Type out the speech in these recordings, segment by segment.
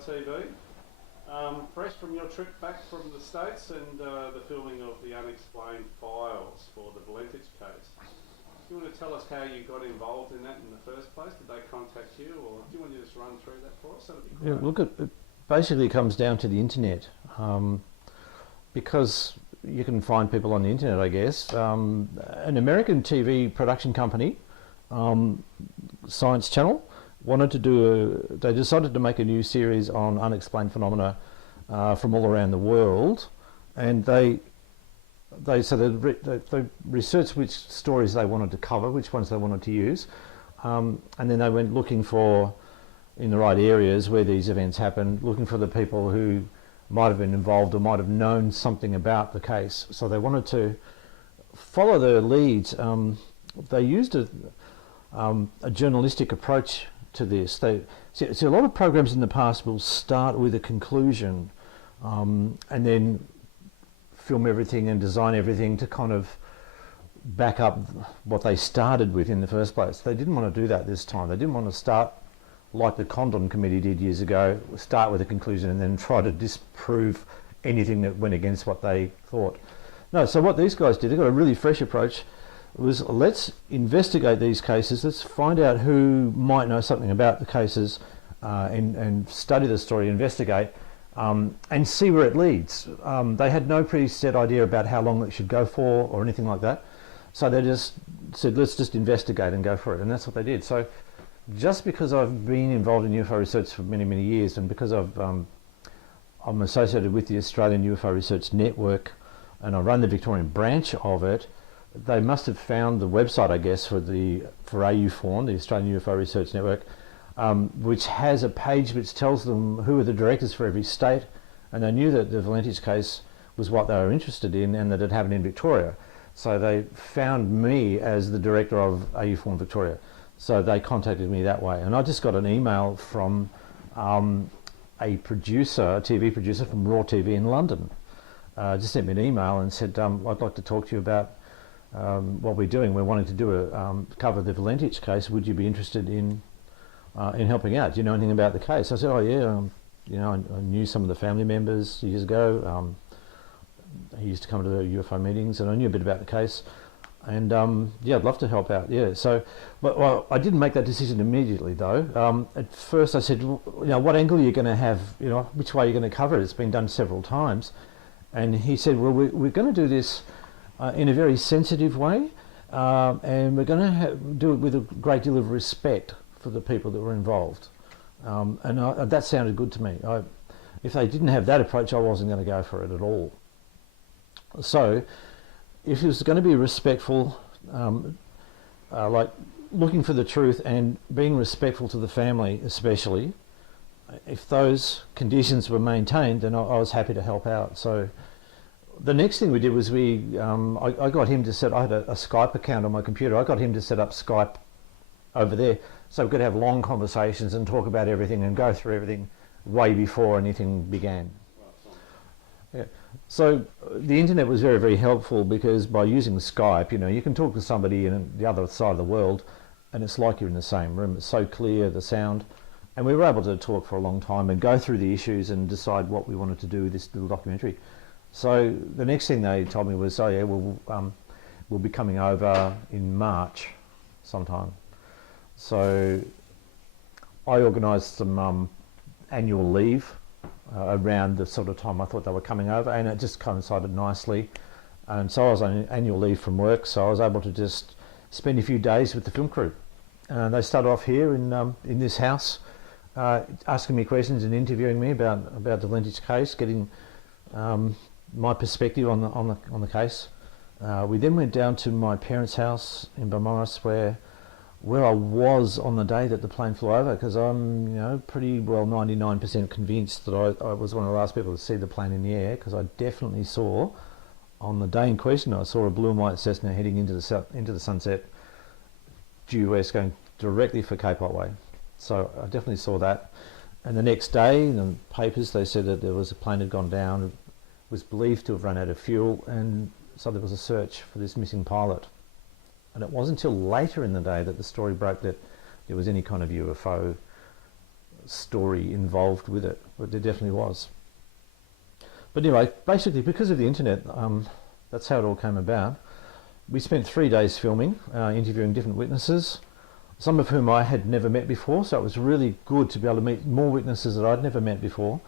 TV. Fresh from your trip back from the States and the filming of the Unexplained files for the Valentich case. Do you want to tell us how you got involved in that in the first place? Did they contact you, or do you want to just run through that for us? That'd be great. Yeah, look, it basically comes down to the internet. Because you can find people on the internet, I guess. An American TV production company, Science Channel, they decided to make a new series on unexplained phenomena from all around the world, and they researched which stories they wanted to cover, which ones they wanted to use, and then they went looking for, in the right areas where these events happened, looking for the people who might have been involved or might have known something about the case. So they wanted to follow their leads. They used a journalistic approach to this. See, a lot of programs in the past will start with a conclusion and then film everything and design everything to kind of back up what they started with in the first place. They didn't want to do that this time. They didn't want to start like the Condon Committee did years ago, start with a conclusion and then try to disprove anything that went against what they thought. No, so what these guys did, they got a really fresh approach, was let's investigate these cases, let's find out who might know something about the cases and study the story, investigate, and see where it leads. They had no preset idea about how long it should go for or anything like that. So they just said, let's just investigate and go for it. And that's what they did. So just because I've been involved in UFO research for many, many years, and because I'm associated with the Australian UFO Research Network, and I run the Victorian branch of it, they must have found the website, I guess, for AUFORN, the Australian UFO Research Network, which has a page which tells them who are the directors for every state, and they knew that the Valentich case was what they were interested in and that it happened in Victoria. So they found me as the director of AUFORN Victoria. So they contacted me that way, and I just got an email from a TV producer from Raw TV in London. Just sent me an email and said, I'd like to talk to you about what we're doing. We're wanting to do cover the Valentich case. Would you be interested in helping out? Do you know anything about the case? I said, oh yeah, I knew some of the family members years ago. He used to come to the UFO meetings, and I knew a bit about the case. And yeah, I'd love to help out. Yeah, so, well, I didn't make that decision immediately though. At first, I said, what angle are you going to have? Which way are you going to cover it? It's been done several times, and he said, well, we're going to do this in a very sensitive way, and we're going to do it with a great deal of respect for the people that were involved. And that sounded good to me. If they didn't have that approach, I wasn't going to go for it at all. So, if it was going to be respectful, like looking for the truth and being respectful to the family especially, if those conditions were maintained, then I was happy to help out. So the next thing we did was I got him to I had a Skype account on my computer. I got him to set up Skype over there so we could have long conversations and talk about everything and go through everything way before anything began. Yeah. So the internet was very, very helpful, because by using Skype, you can talk to somebody in the other side of the world and it's like you're in the same room. It's so clear, the sound. And we were able to talk for a long time and go through the issues and decide what we wanted to do with this little documentary. So the next thing they told me was, oh yeah, we'll be coming over in March sometime. So I organised some annual leave around the sort of time I thought they were coming over, and it just coincided nicely. And so I was on annual leave from work, so I was able to just spend a few days with the film crew. And they started off here in this house, asking me questions and interviewing me about the Valentich case, getting my perspective on the case. We then went down to my parents' house in Beaumaris, where I was on the day that the plane flew over, because I'm pretty well 99% convinced that I was one of the last people to see the plane in the air, because I definitely saw, on the day in question, I saw a blue and white Cessna heading into the sunset, due west, going directly for Cape Otway. So I definitely saw that. And the next day, in the papers, they said that there was a plane had gone down, it was believed to have run out of fuel, and so there was a search for this missing pilot. And it wasn't until later in the day that the story broke that there was any kind of UFO story involved with it, but there definitely was. But anyway, basically because of the internet, that's how it all came about. We spent 3 days filming, interviewing different witnesses, some of whom I had never met before, so it was really good to be able to meet more witnesses that I'd never met before.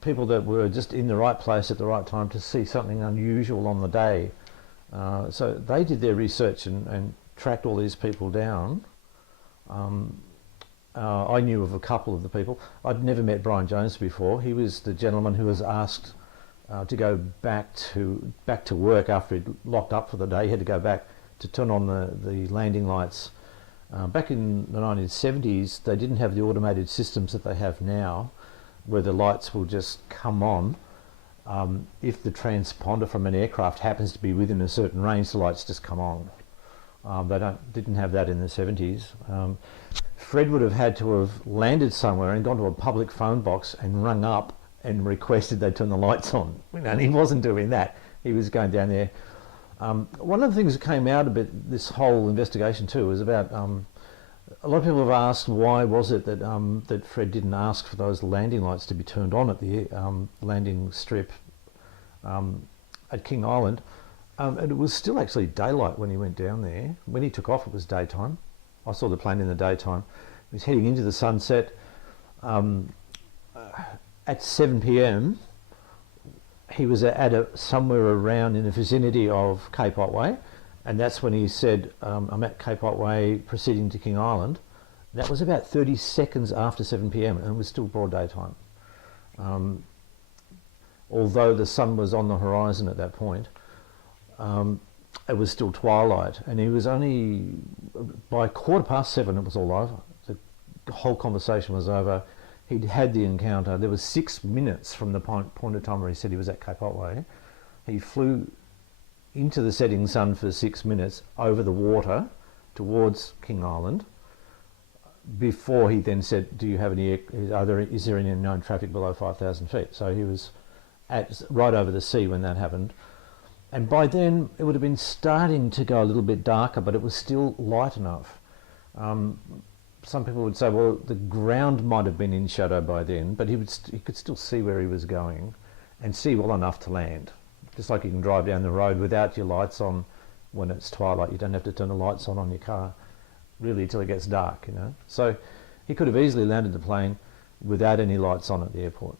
People that were just in the right place at the right time to see something unusual on the day. So they did their research and tracked all these people down. I knew of a couple of the people. I'd never met Brian Jones before. He was the gentleman who was asked to go back to work after he'd locked up for the day. He had to go back to turn on the landing lights. Back in the 1970s, they didn't have the automated systems that they have now, where the lights will just come on. If the transponder from an aircraft happens to be within a certain range, the lights just come on. They didn't have that in the 70s. Fred would have had to have landed somewhere and gone to a public phone box and rung up and requested they turn the lights on. And he wasn't doing that. He was going down there. One of the things that came out of this whole investigation too was about a lot of people have asked why was it that that Fred didn't ask for those landing lights to be turned on at the landing strip at King Island. And it was still actually daylight when he went down there. When he took off, it was daytime. I saw the plane in the daytime. He was heading into the sunset. At 7 p.m, he was at somewhere around in the vicinity of Cape Otway, and that's when he said, I'm at Cape Otway proceeding to King Island. That was about 30 seconds after 7 p.m, and it was still broad daytime. Although the sun was on the horizon at that point, it was still twilight, and he was only, by 7:15 it was all over. The whole conversation was over. He'd had the encounter. There was 6 minutes from the point of time where he said he was at Cape Otway. He flew into the setting sun for 6 minutes over the water towards King Island before he then said, do you have any, is there any known traffic below 5,000 feet? So he was right over the sea when that happened. And by then it would have been starting to go a little bit darker, but it was still light enough. Some people would say, well, the ground might have been in shadow by then, but he could still see where he was going and see well enough to land. Just like you can drive down the road without your lights on when it's twilight. You don't have to turn the lights on your car really until it gets dark, you know. So he could have easily landed the plane without any lights on at the airport.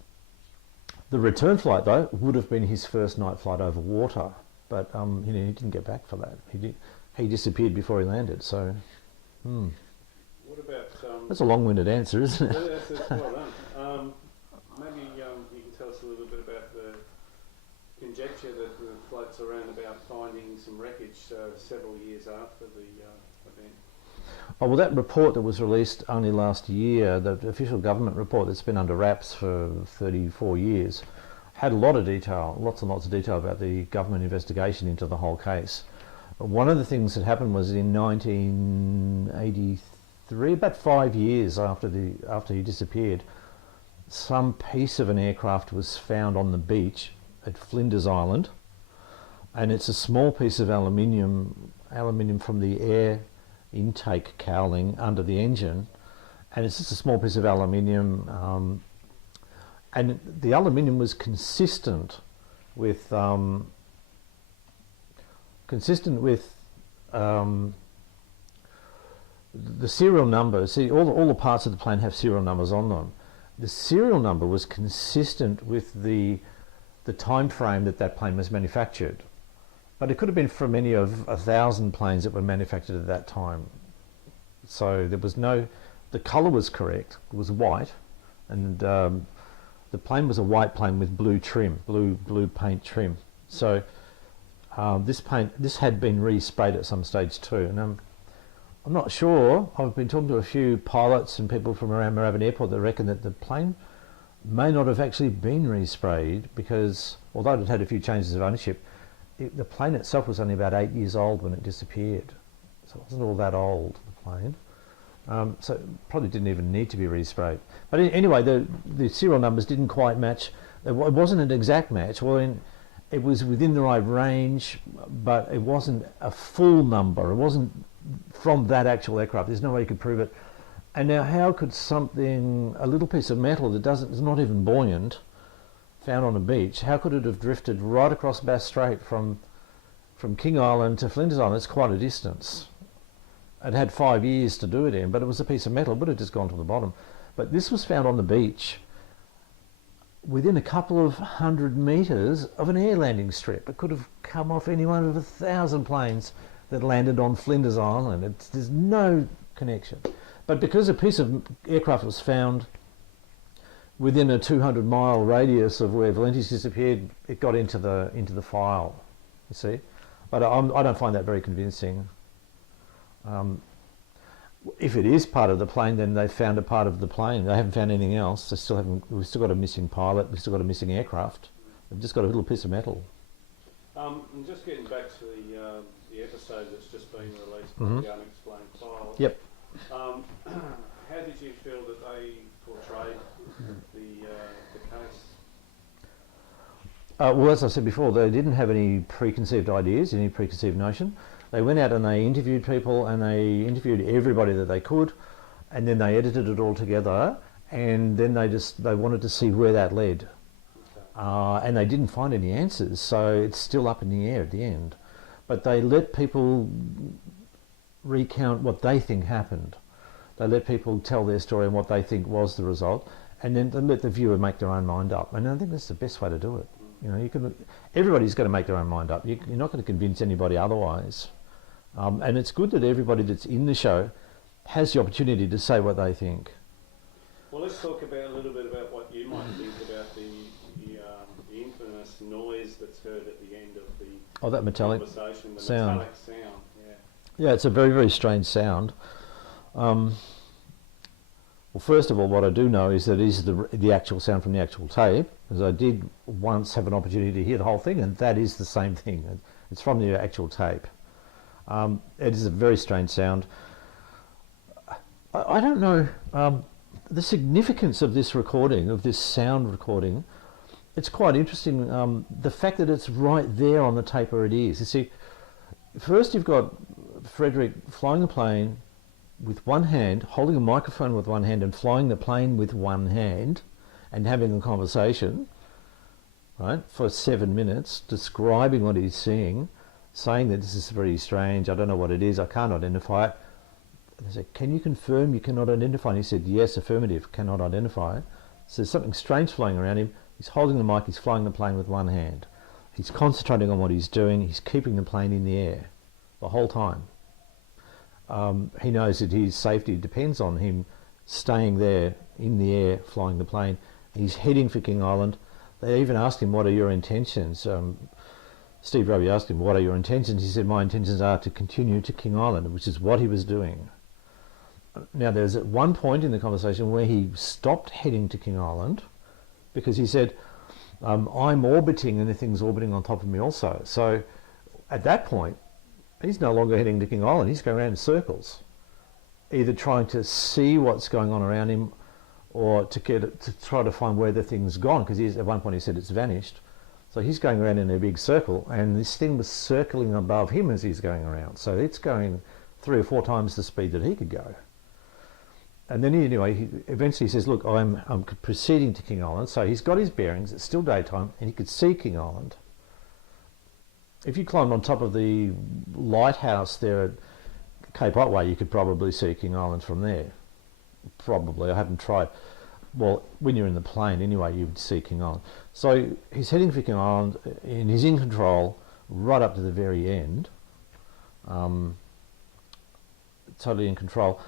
The return flight, though, would have been his first night flight over water, but you know, he didn't get back for that. He disappeared before he landed. So. What about... That's a long-winded answer, isn't it? Yeah, that's well done. Maybe you can tell us a little bit about the conjecture that floats around about finding some wreckage several years after the event. Oh, well, that report that was released only last year, the official government report that's been under wraps for 34 years, had a lot of detail, lots and lots of detail about the government investigation into the whole case. One of the things that happened was in 1983, about 5 years after he disappeared, some piece of an aircraft was found on the beach at Flinders Island, and it's a small piece of aluminium from the air intake cowling under the engine, and it's just a small piece of aluminium, and the aluminium was consistent with the serial number. See, all the parts of the plane have serial numbers on them. The serial number was consistent with the time frame that plane was manufactured. But it could have been from any of 1,000 planes that were manufactured at that time. So there was the colour was correct, it was white, and the plane was a white plane with blue trim, blue paint trim. So this had been resprayed at some stage too. And I'm not sure. I've been talking to a few pilots and people from around Moorabbin Airport that reckon that the plane may not have actually been resprayed because, although it had a few changes of ownership, the plane itself was only about 8 years old when it disappeared. So it wasn't all that old, the plane. So it probably didn't even need to be resprayed. But anyway, the serial numbers didn't quite match. It wasn't an exact match. Well, it was within the right range, but it wasn't a full number. It wasn't from that actual aircraft. There's no way you could prove it. And now how could something, a little piece of metal that is not even buoyant, found on a beach, how could it have drifted right across Bass Strait from King Island to Flinders Island? It's quite a distance. It had 5 years to do it in, but it was a piece of metal, but it had just gone to the bottom. But this was found on the beach within a couple of 100 metres of an air landing strip. It could have come off any one of 1,000 planes that landed on Flinders Island. There's no connection. But because a piece of aircraft was found within a 200-mile radius of where Valentich disappeared, it got into the file, you see. But I don't find that very convincing. If it is part of the plane, then they've found a part of the plane. They haven't found anything else. We've still got a missing pilot. We've still got a missing aircraft. We've just got a little piece of metal. And just getting back to the episode that's just been released, Mm-hmm. the Unexplained Files. Yep. How did you feel that they portrayed the case? Well, as I said before, they didn't have any preconceived ideas, any preconceived notion. They went out and they interviewed people, and they interviewed everybody that they could, and then they edited it all together, and then they wanted to see where that led. Okay. And they didn't find any answers, so it's still up in the air at the end. But they let people recount what they think happened. They let people tell their story and what they think was the result, and then they let the viewer make their own mind up. And I think that's the best way to do it. You know, everybody's got to make their own mind up. You're not going to convince anybody otherwise. And it's good that everybody that's in the show has the opportunity to say what they think. Well, let's talk a little bit about what you might think about the infamous noise that's heard at the end of the that metallic conversation, the sound. metallic sound. Yeah, it's a very, very strange sound. Well, first of all, what I do know is that it is the actual sound from the actual tape, because I did once have an opportunity to hear the whole thing, and that is the same thing. It's from the actual tape. It is a very strange sound. I don't know the significance of this recording, of this sound recording. It's quite interesting, the fact that it's right there on the tape where it is. You see, first you've got Frederick flying the plane with one hand, holding a microphone with one hand, and flying the plane with one hand, and having a conversation, right, for 7 minutes, describing what he's seeing, saying that this is very strange, I don't know what it is, I can't identify it. And they said, can you confirm you cannot identify? And he said, yes, affirmative, cannot identify it. So there's something strange flying around him. He's holding the mic, he's flying the plane with one hand. He's concentrating on what he's doing, he's keeping the plane in the air the whole time. He knows that his safety depends on him staying there in the air, flying the plane. He's heading for King Island. They even asked him, what are your intentions? Steve Roby asked him, what are your intentions? He said, my intentions are to continue to King Island, which is what he was doing. Now, there's at one point in the conversation where he stopped heading to King Island because he said, I'm orbiting and the thing's orbiting on top of me also. So at that point, he's no longer heading to King Island. He's going around in circles, either trying to see what's going on around him or to try to find where the thing's gone, because at one point he said it's vanished. So he's going around in a big circle, and this thing was circling above him as he's going around. So it's going 3 or 4 times the speed that he could go. And then he eventually says, look, I'm proceeding to King Island. So he's got his bearings, it's still daytime, and he could see King Island. If you climbed on top of the lighthouse there at Cape Otway, you could probably see King Island from there. Probably, I haven't tried. Well, when you're in the plane anyway, you would see King Island. So he's heading for King Island, and he's in control right up to the very end. Totally in control.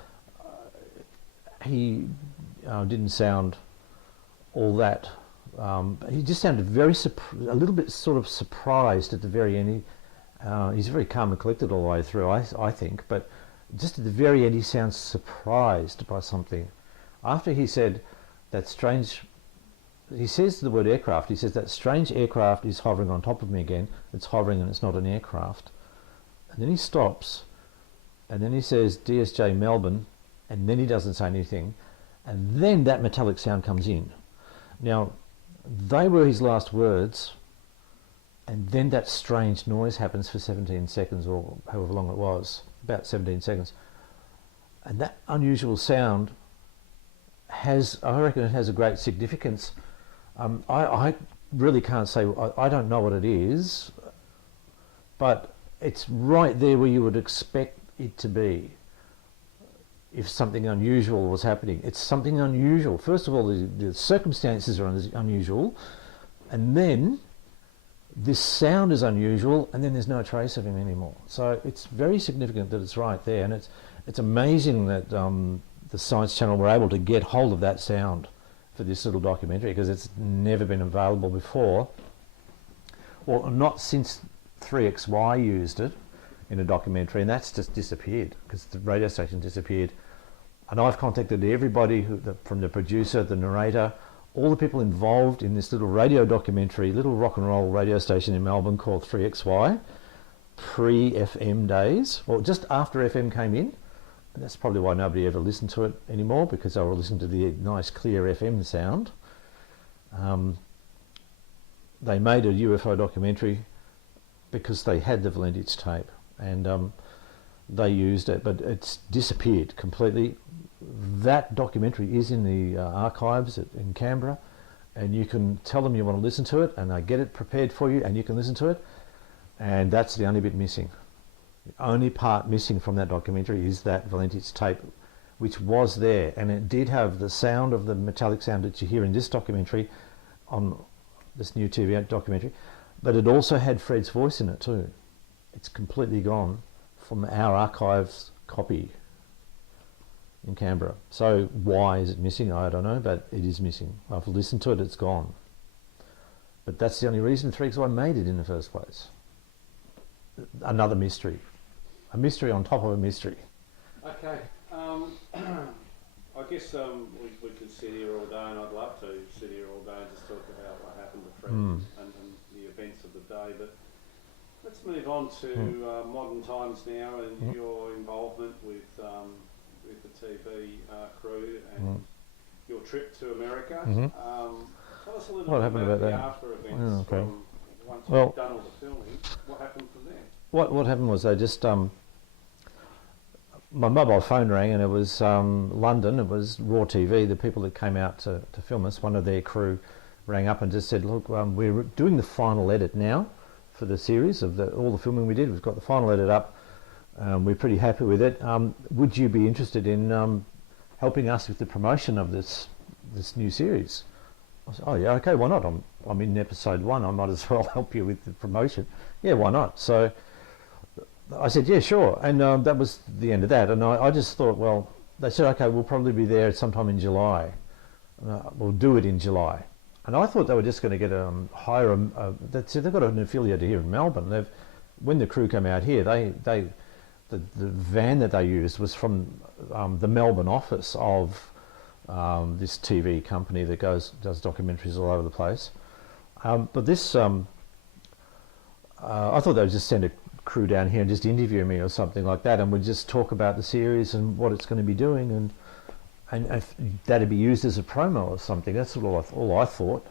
He didn't sound all that. He just sounded a little bit sort of surprised at the very end. He's very calm and collected all the way through, I think, but just at the very end he sounds surprised by something. After he said that strange, he says the word aircraft, he says that strange aircraft is hovering on top of me again. It's hovering and it's not an aircraft. And then he stops, and then he says DSJ Melbourne, and then he doesn't say anything, and then that metallic sound comes in. Now, they were his last words, and then that strange noise happens for 17 seconds, or however long it was, about 17 seconds. And that unusual sound has, I reckon it has a great significance. I really can't say, I don't know what it is, but it's right there where you would expect it to be if something unusual was happening. It's something unusual. First of all, the circumstances are unusual, and then this sound is unusual, and then there's no trace of him anymore. So it's very significant that it's right there, and it's amazing that the Science Channel were able to get hold of that sound for this little documentary, because it's never been available before. Well, not since 3XY used it in a documentary, and that's just disappeared because the radio station disappeared. And I've contacted everybody from the producer, the narrator, all the people involved in this little radio documentary, little rock and roll radio station in Melbourne called 3XY, pre-FM days, or just after FM came in. And that's probably why nobody ever listened to it anymore, because they were listening to the nice clear FM sound. They made a UFO documentary because they had the Valentich tape, and they used it, but it's disappeared completely. That documentary is in the archives in Canberra, and you can tell them you want to listen to it, and they get it prepared for you, and you can listen to it. And that's the only bit missing. The only part missing from that documentary is that Valentich tape, which was there, and it did have the sound of the metallic sound that you hear in this documentary, on this new TV documentary, but it also had Fred's voice in it too. It's completely gone from our archives copy in Canberra. So why is it missing? I don't know, but it is missing. I've listened to it, it's gone. But that's the only reason 3XY made it in the first place. Another mystery. A mystery on top of a mystery. Okay. I guess we could sit here all day, and I'd love to sit here all day and just talk about what happened to Fred and the events of the day. But let's move on to modern times now, and your involvement with the TV crew and your trip to America. Tell us a little bit about the after events from once you've done all the filming. What happened from there? What happened was they just my mobile phone rang, and it was London. It was Raw TV, the people that came out to film us. One of their crew rang up and just said, "Look, we're doing the final edit now for the series of all the filming we did. We've got the final edit up. We're pretty happy with it. Would you be interested in helping us with the promotion of this new series?" I said, "Oh yeah, okay, why not? I'm in episode 1. I might as well help you with the promotion." "Yeah, why not?" So I said, "Yeah, sure." And that was the end of that. And I just thought, well, they said, "Okay, we'll probably be there sometime in July. We'll do it in July." And I thought they were just going to hire they've got an affiliate here in Melbourne. When the crew came out here, the van that they used was from the Melbourne office of this TV company that does documentaries all over the place. But this, I thought they would just send a crew down here and just interview me or something like that, and we'd just talk about the series and what it's going to be doing, and if that'd be used as a promo or something. That's all I thought.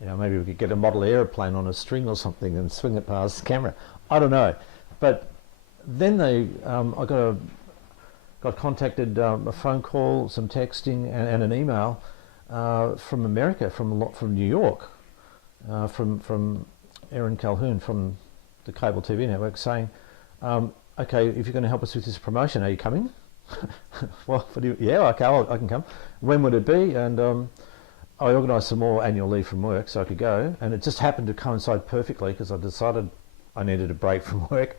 You know, maybe we could get a model aeroplane on a string or something and swing it past the camera. I don't know. But then I got contacted, a phone call, some texting, and an email from America, from New York, from Erin Calhoun from the cable TV network, saying, "Okay, if you're going to help us with this promotion, are you coming?" Well, yeah, okay, I can come. When would it be? And I organised some more annual leave from work so I could go, and it just happened to coincide perfectly because I decided I needed a break from work,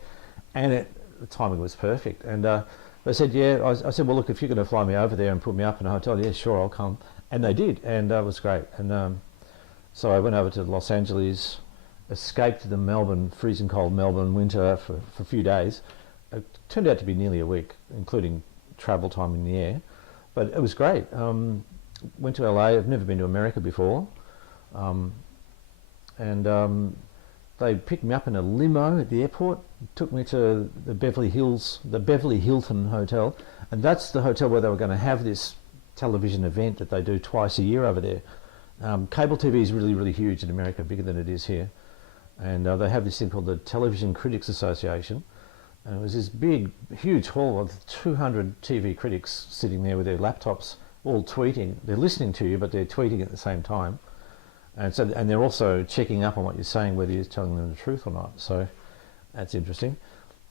and the timing was perfect. And they said, yeah, I said, well, look, if you're going to fly me over there and put me up in a hotel, yeah, sure, I'll come. And they did, and it was great. And so I went over to Los Angeles, escaped the freezing cold Melbourne winter for a few days. It turned out to be nearly a week, including travel time in the air. But it was great. Went to LA. I've never been to America before. They picked me up in a limo at the airport, took me to the Beverly Hilton Hotel, and that's the hotel where they were going to have this television event that they do twice a year over there. Cable TV is really, really huge in America, bigger than it is here. And they have this thing called the Television Critics Association, And it was this big, huge hall of 200 TV critics sitting there with their laptops, all tweeting. They're listening to you, but they're tweeting at the same time. And they're also checking up on what you're saying, whether you're telling them the truth or not. So that's interesting.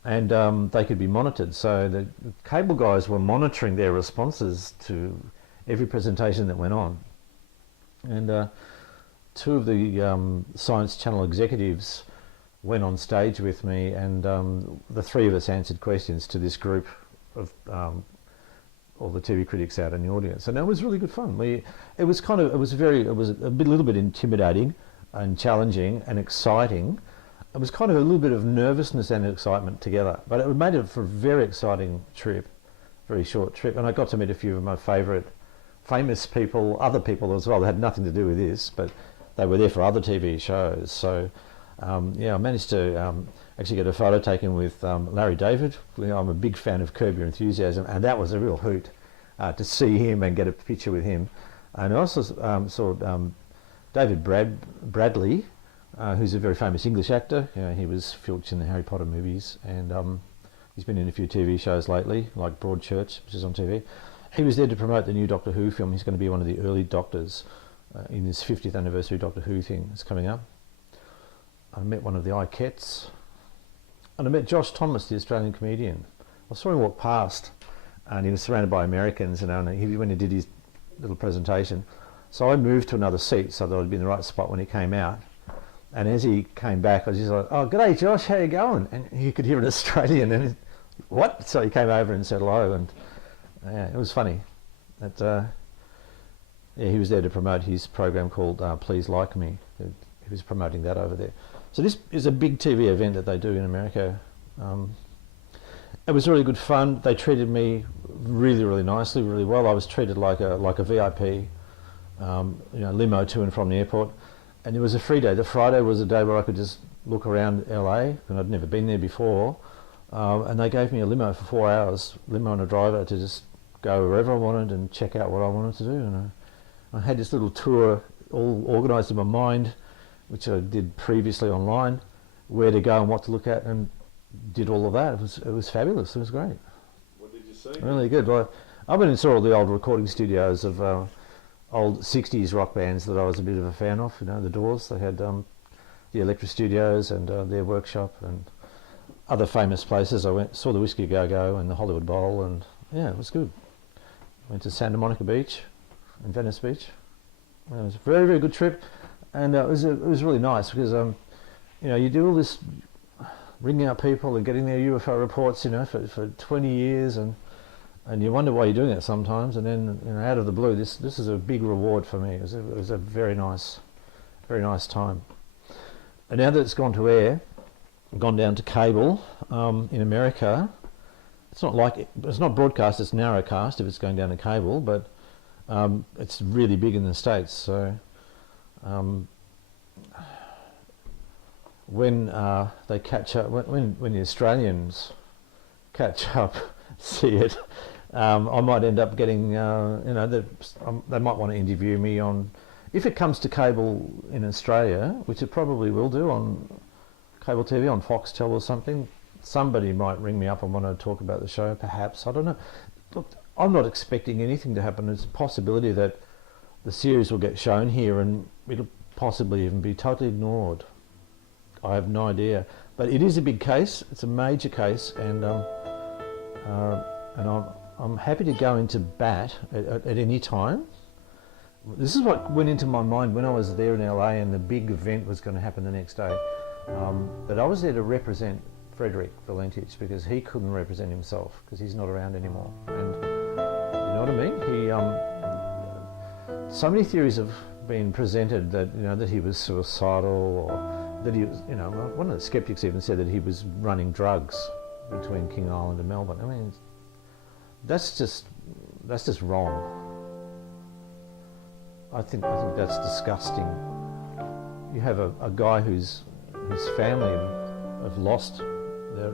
And they could be monitored. So the cable guys were monitoring their responses to every presentation that went on. And two of the Science Channel executives went on stage with me, and the three of us answered questions to this group of all the TV critics out in the audience, and it was really good fun. It was a little bit intimidating and challenging and exciting. It was kind of a little bit of nervousness and excitement together, but it made it for a very exciting trip, very short trip, and I got to meet a few of my famous people, other people as well. They had nothing to do with this, but they were there for other TV shows. So I managed to actually get a photo taken with Larry David. I'm a big fan of Curb Your Enthusiasm, and that was a real hoot to see him and get a picture with him. And I also saw David Bradley, who's a very famous English actor. He was Filch in the Harry Potter movies, and he's been in a few TV shows lately, like Broadchurch, which is on TV. He was there to promote the new Doctor Who film. He's going to be one of the early Doctors in this 50th anniversary Doctor Who thing that's coming up. I met one of the Ikettes, and I met Josh Thomas, the Australian comedian. I saw him walk past, and he was surrounded by Americans, and when he did his little presentation. So I moved to another seat so that I'd be in the right spot when he came out. And as he came back, I was just like, "Oh, g'day, Josh, how you going?" And you could hear an Australian, and what? So he came over and said hello, and yeah, it was funny. He was there to promote his program called Please Like Me. He was promoting that over there. So this is a big TV event that they do in America. It was really good fun. They treated me really, really nicely, really well. I was treated like a VIP, limo to and from the airport. And it was a free day. The Friday was a day where I could just look around LA, and I'd never been there before. And they gave me a limo for 4 hours, limo and a driver, to just go wherever I wanted and check out what I wanted to do. And I had this little tour all organised in my mind, which I did previously online, where to go and what to look at, and did all of that. It was fabulous. It was great. What did you see? Really good. Well, I went and saw all the old recording studios of old 60s rock bands that I was a bit of a fan of. The Doors. They had the Electric Studios and their workshop, and other famous places. I saw the Whiskey Go Go and the Hollywood Bowl, and yeah, it was good. Went to Santa Monica Beach and Venice Beach. It was a very, very good trip, and it was really nice because you do all this ringing up people and getting their UFO reports for 20 years, and you wonder why you're doing it sometimes, and then out of the blue, this is a big reward for me. It was a very nice time. And now that it's gone to air, gone down to cable in America, it's not broadcast, it's narrowcast if it's going down to cable, but it's really big in the States. So when they catch up, when the Australians catch up, see it, I might end up getting, they might want to interview me on, if it comes to cable in Australia, which it probably will do on cable TV, on Foxtel or something. Somebody might ring me up and want to talk about the show, perhaps. I don't know. Look, I'm not expecting anything to happen. There's a possibility that the series will get shown here and it'll possibly even be totally ignored. I have no idea. But it is a big case. It's a major case, and I'm happy to go into bat at any time. This is what went into my mind when I was there in LA and the big event was going to happen the next day. That I was there to represent Frederick Valentich because he couldn't represent himself because he's not around anymore. And you know what I mean? So many theories have been presented that that he was suicidal, or that he was, one of the skeptics even said that he was running drugs between King Island and Melbourne. I mean, that's just wrong. I think that's disgusting. You have a guy whose family have lost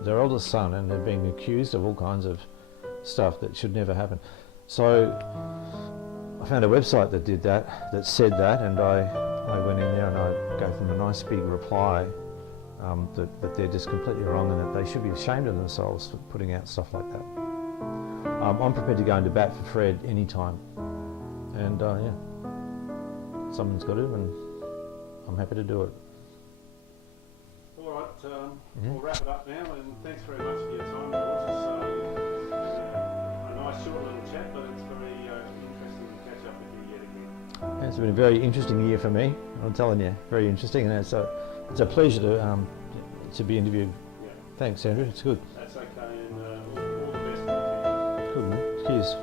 their eldest son, and they're being accused of all kinds of stuff that should never happen. So I found a website that did that, that said that, and I went in there and I gave them a nice big reply that they're just completely wrong and that they should be ashamed of themselves for putting out stuff like that. I'm prepared to go into bat for Fred anytime, and yeah, someone's got to, and I'm happy to do it. All right, we'll wrap it up now, and thanks very much for your time, George. It's a nice short little chat, but it's very interesting to catch up with you yet again. It's been a very interesting year for me. I'm telling you, very interesting, and it's a pleasure to be interviewed. Yeah. Thanks, Andrew. It's good. That's okay, and all the best. Good, man. Cheers.